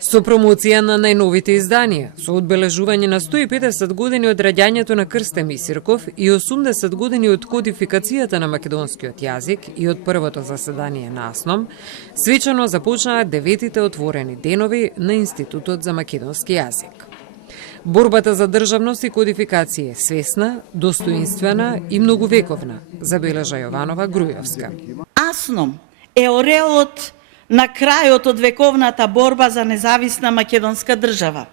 Со промоција на најновите изданија, со одбележување на 150 години од раѓањето на Крстем Исирков и 80 години од кодификацијата на македонскиот јазик и од првото заседание на АСНОМ, свечано започнаа 9-тите отворени денови на Институтот за македонски јазик. Борбата за државност и кодификација е свесна, достоинствена и многувековна, забележа Јованова Грујовска. АСНОМ е ореолот на крајот од вековната борба за независна македонска држава.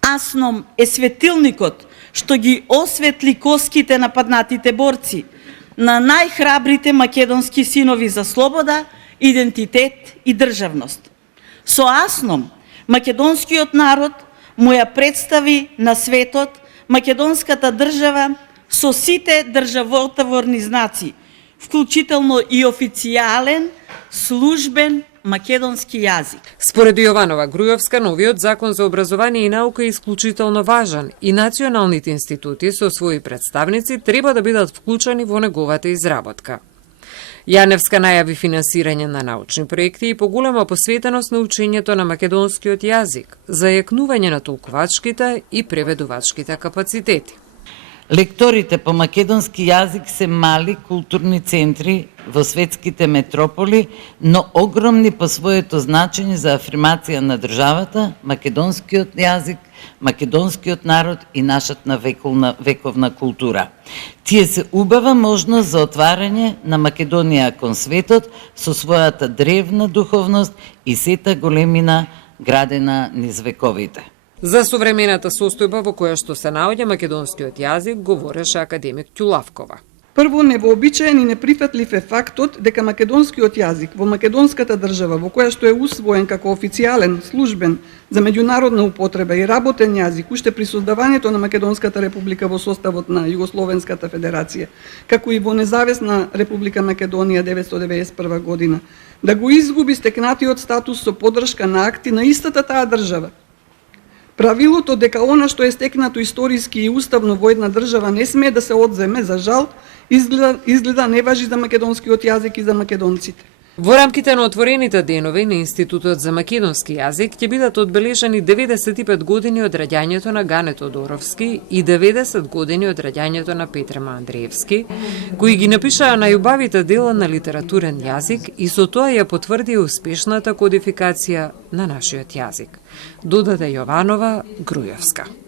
АСНОМ е светилникот што ги осветли коските на паднатите борци, на најхрабрите македонски синови за слобода, идентитет и државност. Со АСНОМ македонскиот народ му ја представи на светот македонската држава со сите државотворни знаци, вклучително и официјален, службен македонски јазик. Според Јованова Грујовска, новиот закон за образование и наука е исклучително важен и националните институти со своји представници треба да бидат вклучени во неговата изработка. Јаневска најави финансирање на научни проекти и поголема посветеност на учењето на македонскиот јазик, зајакнување на толкувачките и преведувачките капацитети. Лекторите по македонски јазик се мали културни центри во светските метрополи, но огромни по своето значење за афирмација на државата, македонскиот јазик, македонскиот народ и нашата вековна култура. Тие се убава можност за отварање на Македонија кон светот со својата древна духовност и сета големина градена низ вековите. За современата состојба во која што се наоѓа македонскиот јазик говореше академик Ќулавкова. Прво, невообичаен и неприфатлив е фактот дека македонскиот јазик во македонската држава, во која што е усвоен како официјален, службен, за меѓународна употреба и работен јазик уште при создавањето на Македонската република во составот на Југословенската федерација, како и во независна Република Македонија 1991 година, да го изгуби стекнатиот статус со поддршка на акти на истата таа држава. Правилото дека она што е стекнато историски и уставно во една држава не смее да се одземе, за жал, изгледа не важи за македонскиот јазик и за македонците. Во рамките на отворените денови на Институтот за македонски јазик ќе бидат одбележани 95 години од раѓањето на Гане Тодоровски и 90 години од раѓањето на Петрема Андреевски, кои ги напишаа најубавите дела на литературен јазик и со тоа ја потврдија успешната кодификација на нашиот јазик, додаде Јованова Грујовска.